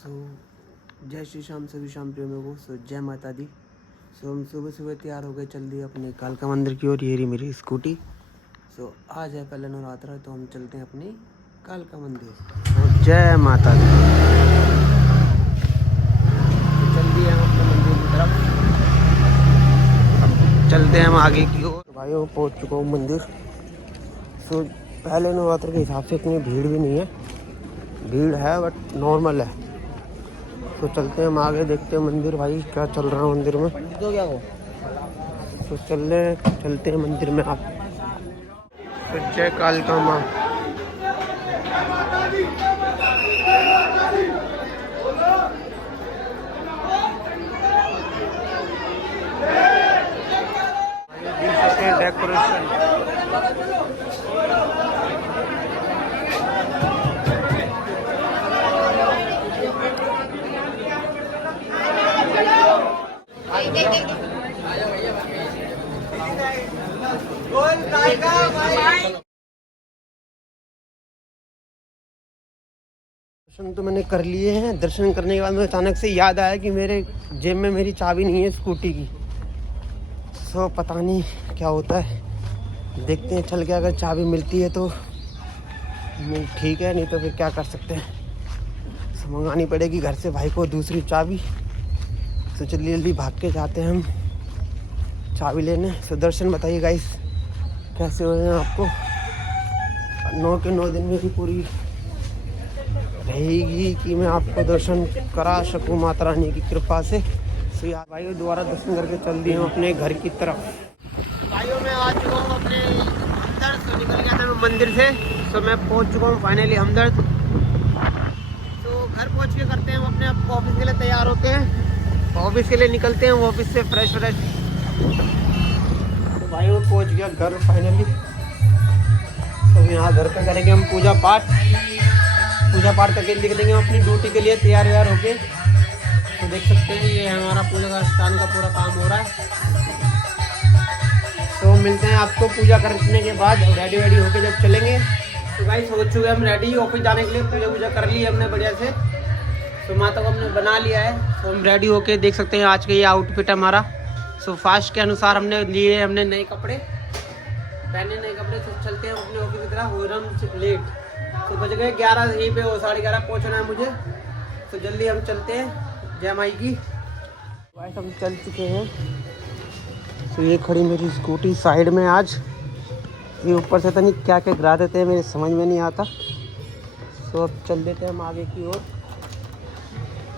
सो जय श्री श्याम सभी शाम प्रेमियों को। सो जय माता दी। सो हम सुबह सुबह तैयार हो गए, चल दिए अपने कालका मंदिर की ओर। ये रही मेरी स्कूटी। सो आज है पहला नवरात्र, तो हम चलते हैं अपने कालका मंदिर। तो जय माता दी। तो चल दिए हम अपने मंदिर की तरफ, अब चलते हैं हम आगे की ओर। तो भाई पहुँच चुका हूँ मंदिर। सो पहले नवरात्र के हिसाब से इतनी भीड़ भी नहीं है, भीड़ है बट नॉर्मल है। तो चलते हैं हम आगे, देखते हैं मंदिर भाई क्या चल रहा है मंदिर में। तो चलते हैं मंदिर में आप। तो जय कालका माँ। डेकोरेशन दर्शन तो मैंने कर लिए हैं। दर्शन करने के बाद मुझे अचानक से याद आया कि मेरे जेब में मेरी चाबी नहीं है स्कूटी की। सो पता नहीं क्या होता है, देखते हैं चल के। अगर चाबी मिलती है तो ठीक है, नहीं तो फिर क्या कर सकते हैं। सो मंगानी पड़ेगी घर से भाई को दूसरी चाबी। तो जल्दी जल्दी भाग के जाते हैं हम चाबी लेने। सो दर्शन बताइए गाइस कैसे हो रहे हैं आपको। 9 के 9 दिन मेरी पूरी रहेगी कि मैं आपको दर्शन करा सकूं माता रानी की कृपा से। तो यार भाइयों दोबारा दर्शन करके चल दिए हम अपने घर की तरफ। भाइयों मैं आ चुका हूँ अपने हमदर्द। तो निकल गया था मैं मंदिर से। तो मैं पहुँच चुका हूँ फाइनली हमदर्द। तो घर पहुँच के करते हैं हम अपने ऑफिस के लिए तैयार होते हैं, ऑफिस के लिए निकलते हैं। ऑफिस से फ्रेश तो भाइयों पहुँच गया घर फाइनली। तो यहाँ घर पे करेंगे हम पूजा पाठ करके निकलेंगे अपनी ड्यूटी के लिए तैयार व्यार होके। तो देख सकते हैं ये हमारा पूजा का स्थान का पूरा काम हो रहा है। तो मिलते हैं आपको पूजा करने के बाद, रेडी होके जब चलेंगे। तो गाइस हो चुके हम रेडी ऑफिस जाने के लिए। पूजा कर ली हमने बढ़िया से। तो माता को हमने बना लिया है। तो हम रेडी होके देख सकते हैं आज का ये आउटफिट है हमारा। सो फास्ट के अनुसार हमने लिए, हमने नए कपड़े पहने, नए कपड़े से चलते हैं अपने ऑफिस की तरह। हो रहा हम लेट। तो बज गए 11, यहीं पे 11:30 पहुंचना है मुझे। तो जल्दी हम चलते हैं। जय माई की। भाई हम चल चुके हैं। तो ये खड़ी मेरी स्कूटी साइड में। आज ये ऊपर से तो नहीं क्या क्या गिरा देते हैं, मेरे समझ में नहीं आता। तो अब चल देते हैं हम आगे की ओर।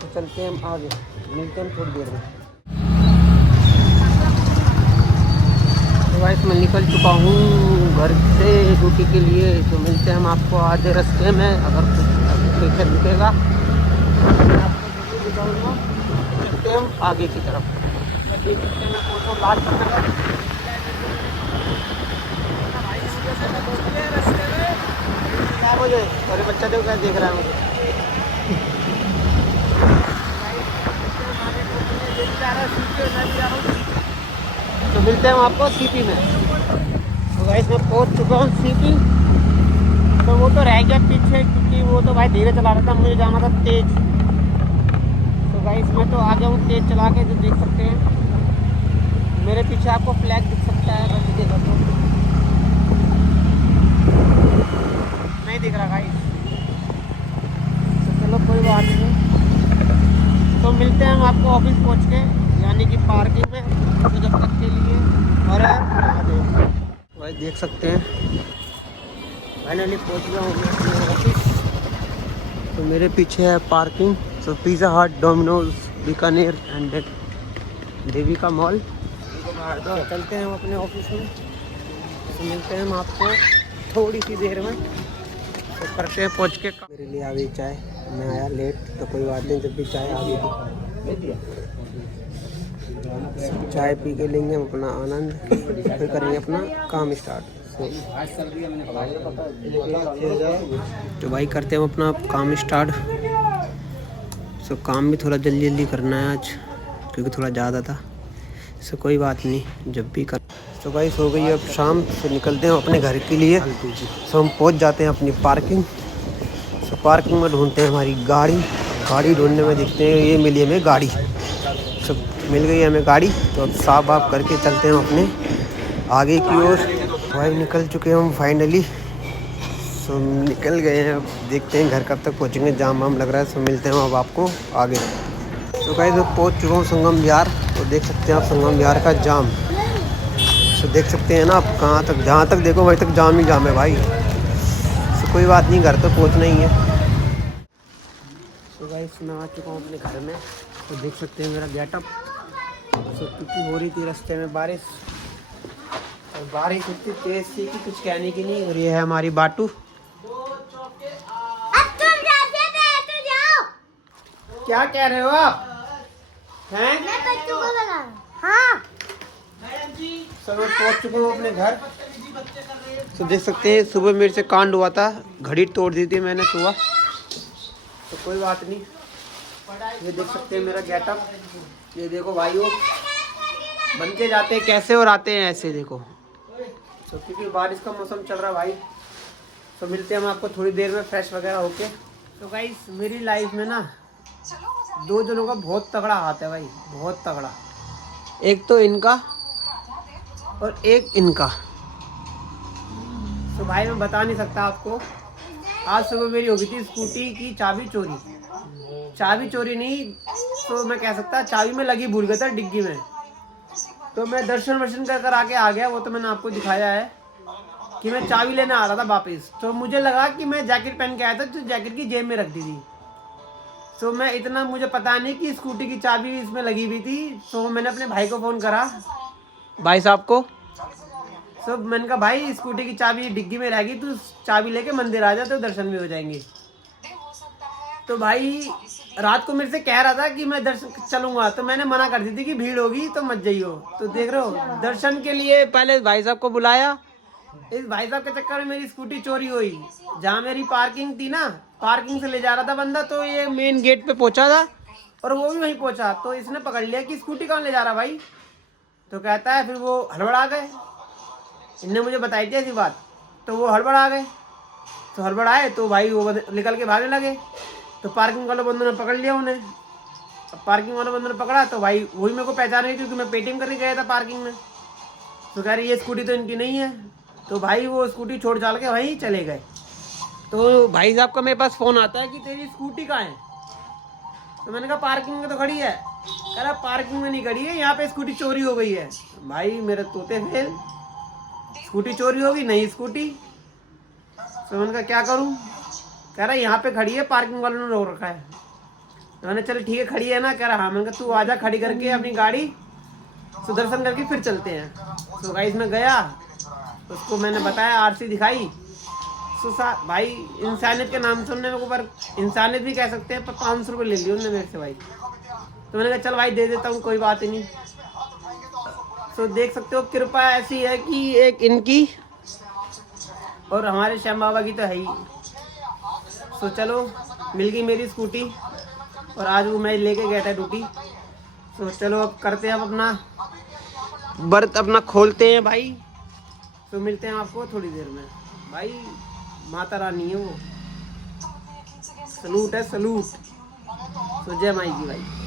तो चलते हैं हम आगे, मिलते हैं थोड़ी देर में। तो भाई मैं निकल चुका हूँ घर से ड्यूटी के लिए। तो मिलते हैं हम आपको आधे रास्ते में, अगर कुछ रुकेगा मैं आपको दिखाऊंगा। चलते हैं हम आगे की तरफ। फोटो लास्ट क्या मुझे अरे बच्चा देखो क्या देख रहा है मुझे। तो मिलते हैं हम आपको सीपी में। तो गाइस मैं पहुंच चुका हूँ सीपी। तो वो तो रह गया पीछे, क्योंकि वो तो भाई धीरे चला रहा था, मुझे जाना था तेज। तो गाइस मैं तो आ गया हूँ तेज चला के। जो देख सकते हैं मेरे पीछे आपको फ्लैग दिख सकता है, अगर देखो तो नहीं दिख रहा गाइस। तो चलो कोई बात नहीं। तो मिलते हैं हम आपको ऑफिस पहुँच के, यानी कि पार्किंग में। तो जब तक के लिए और भाई देख सकते हैं फाइनली पहुँच गया हूँ मैं अपने ऑफिस। तो मेरे पीछे है पार्किंग। तो पिज़्ज़ा हट, Domino's, Bikaner and Devika mall. तो चलते हैं हम अपने ऑफिस में। तो मिलते हैं हम आपको थोड़ी सी देर में। तो करते हैं पहुँच के। मेरे लिए आ गई चाय, मैं आया लेट तो कोई बात नहीं, जब भी चाय आ गई चाय पी के लेंगे हम अपना आनंद, फिर करेंगे अपना काम स्टार्ट। तो भाई करते हैं हम अपना काम स्टार्ट। सो काम भी थोड़ा जल्दी जल्दी करना है आज, क्योंकि थोड़ा ज़्यादा था। सो कोई बात नहीं, जब भी कर। तो भाई हो गई अब शाम। से निकलते हैं अपने घर के लिए। सो हम पहुंच जाते हैं अपनी पार्किंग। सो पार्किंग में ढूंढते हैं हमारी गाड़ी। गाड़ी ढूंढने में दिखते हैं। ये मिली हमें गाड़ी, सब मिल गई हमें गाड़ी। तो अब साफ वाफ करके चलते हैं अपने आगे की ओर। भाई निकल चुके हैं हम फाइनली। सो निकल गए हैं, अब देखते हैं घर कब तक पहुँचेंगे। जाम वाम लग रहा है। सो मिलते हैं अब आपको आगे। तो गाइस मैं पहुँच चुका हूँ संगम विहार। तो देख सकते हैं आप संगम विहार का जाम। तो देख सकते हैं ना आप, कहाँ तक, जहाँ तक देखो वहीं तक जाम ही जाम है भाई। तो कोई बात नहीं, घर तो पहुँचना ही है। तो गाइस मैं आ चुका हूँ अपने घर में। तो देख सकते हैं मेरा गेटअप। तो क्योंकि हो रही थी रास्ते में बारिश, और बारिश इतनी तेज थी कि कुछ कहने की नहीं। और ये है हमारी बाटू। क्या कह रहे हो आप हैं? मैं बच्चों को लगा। हाँ सर मैं पहुंच चुका हूँ अपने घर। तो देख सकते हैं सुबह मेरे से कांड हुआ था, घड़ी तोड़ दी थी मैंने सुबह। तो कोई बात नहीं, ये देख सकते हैं मेरा गेटअप। ये देखो भाइयों, बन के जाते हैं कैसे और आते हैं ऐसे, देखो। तो क्योंकि बारिश का मौसम चल रहा है भाई। तो मिलते हैं हम आपको थोड़ी देर में फ्रेश वगैरह होके। तो गाइस मेरी लाइफ में ना दो जनों का बहुत तगड़ा हाथ है भाई, बहुत तगड़ा। एक तो इनका और एक इनका। तो भाई मैं बता नहीं सकता आपको। आज सुबह मेरी हो गई थी स्कूटी की चाबी चोरी। चाबी चोरी नहीं तो मैं कह सकता, चाबी में लगी भूल गया था डिग्गी में। तो मैं दर्शन वर्शन कर आके आ गया। वो तो मैंने आपको दिखाया है कि मैं चाबी लेने आ रहा था वापस। तो मुझे लगा कि मैं जैकेट पहन के आया था, तो जैकेट की जेब में रख दी थी। तो मैं इतना, मुझे पता नहीं कि स्कूटी की चाबी इसमें लगी हुई थी। तो मैंने अपने भाई को फ़ोन करा, भाई साहब को। तो मैंने कहा भाई स्कूटी की चाबी डिग्गी में रहेगी, तू चाबी लेके मंदिर आ जा तो दर्शन भी हो जाएंगे। तो भाई रात को मेरे से कह रहा था कि मैं दर्शन चलूंगा। तो मैंने मना कर दी थी कि भीड़ होगी तो मत जाइयो। तो देख रहे हो, दर्शन के लिए पहले भाई साहब को बुलाया। इस भाई साहब के चक्कर में मेरी स्कूटी चोरी हुई। जहाँ मेरी पार्किंग थी ना, पार्किंग से ले जा रहा था बंदा। तो ये मेन गेट पे पहुंचा था और वो भी वहीं पहुंचा। तो इसने पकड़ लिया कि स्कूटी कहाँ ले जा रहा भाई। तो कहता है, फिर वो हड़बड़ा गए। इनने मुझे बताई थी ऐसी बात। तो वो हड़बड़ा गए। तो हड़बड़ाए तो भाई वो निकल के भागने लगे। तो पार्किंग वाले बंदों ने पकड़ लिया उन्हें। अब पार्किंग वाले बंदों ने पकड़ा तो भाई वही मेरे को पहचान रही, क्योंकि मैं पेटीएम करके गया था पार्किंग में। तो कह रही ये स्कूटी तो इनकी नहीं है। तो भाई वो स्कूटी छोड़ छाड़ के वहीं चले गए। तो भाई साहब का मेरे पास फ़ोन आता है कि तेरी स्कूटी कहाँ है। तो मैंने कहा पार्किंग में तो खड़ी है। कह रहा पार्किंग में नहीं खड़ी है, यहाँ पे स्कूटी चोरी हो गई है। भाई मेरे तोते फेल, स्कूटी चोरी होगी नहीं स्कूटी। तो मैंने कहा क्या करूँ। कह रहा यहाँ पे खड़ी है, पार्किंग वालों ने रोक रखा है। तो मैंने चल ठीक है खड़ी है ना। कह रहा हाँ। मैंने कहा तू आजा खड़ी करके अपनी गाड़ी, तो दर्शन करके फिर चलते हैं। तो गाइस मैं गया, उसको मैंने बताया, आरसी दिखाई। तो भाई इंसानियत के नाम सुनने मेरे को, पर इंसानियत भी कह सकते हैं, पर 500 रुपये ले लिए उन्होंने मेरे से भाई। तो मैंने कहा चल भाई दे देता हूँ, कोई बात ही नहीं। तो देख सकते हो कृपा ऐसी है कि एक इनकी और हमारे श्याम बाबा की तो है ही। तो चलो मिल गई मेरी स्कूटी, और आज वो मैं लेके गया था ड्यूटी। तो चलो अब करते हैं, अब अपना बर्थ अपना खोलते हैं भाई। तो मिलते हैं आपको थोड़ी देर में भाई। माता रानी है वो, सलूट है सलूट। तो जय माई की भाई।